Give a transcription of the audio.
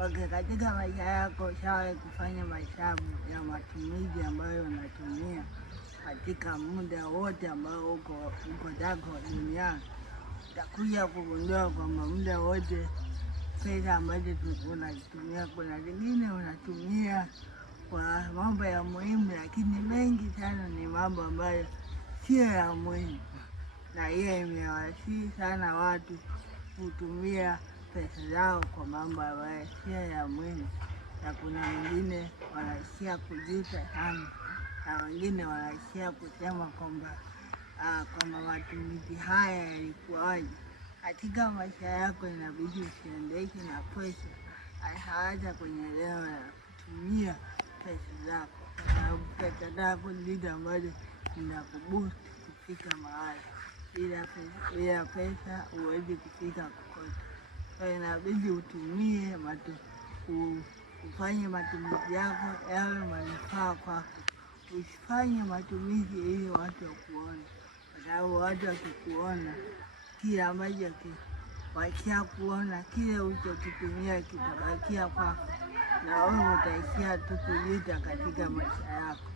Okay, katika maisha yako ushawahi kufanya mahesabu ya matumizi ambayo unatumia katika muda wote ambao uko zako duniani? Utakuja kugundua kwamba muda wote pesa ambazo unatumia, kuna zingine unatumia kwa mambo ya muhimu, lakini mengi sana ni mambo ambayo sio ya muhimu, na hiyo imewasihi sana watu kutumia pesa zao kwa mambo ambayo sio ya muhimu, na kuna wengine wanaishia kujuta sana, na wengine wanaishia kusema kwamba matumizi haya yalikuwaje. Katika maisha yako inabidi usiendeshe na pesa hata kwenye leo la kutumia pesa zako, kwa sababu pesa zako ndizo ambazo zinakuboost kufika mahali. Bila pesa huwezi kufika kokote. Kwa inabidi utumie ufanye matumizi yako yawe manufaa kwako. Usifanye matumizi ili watu wakuone, kwa sababu watu wakikuona, kile ambacho wakisha kuona kile ulichokitumia kitabakia kwako, na wewe utaishia tu kujuta katika maisha yako.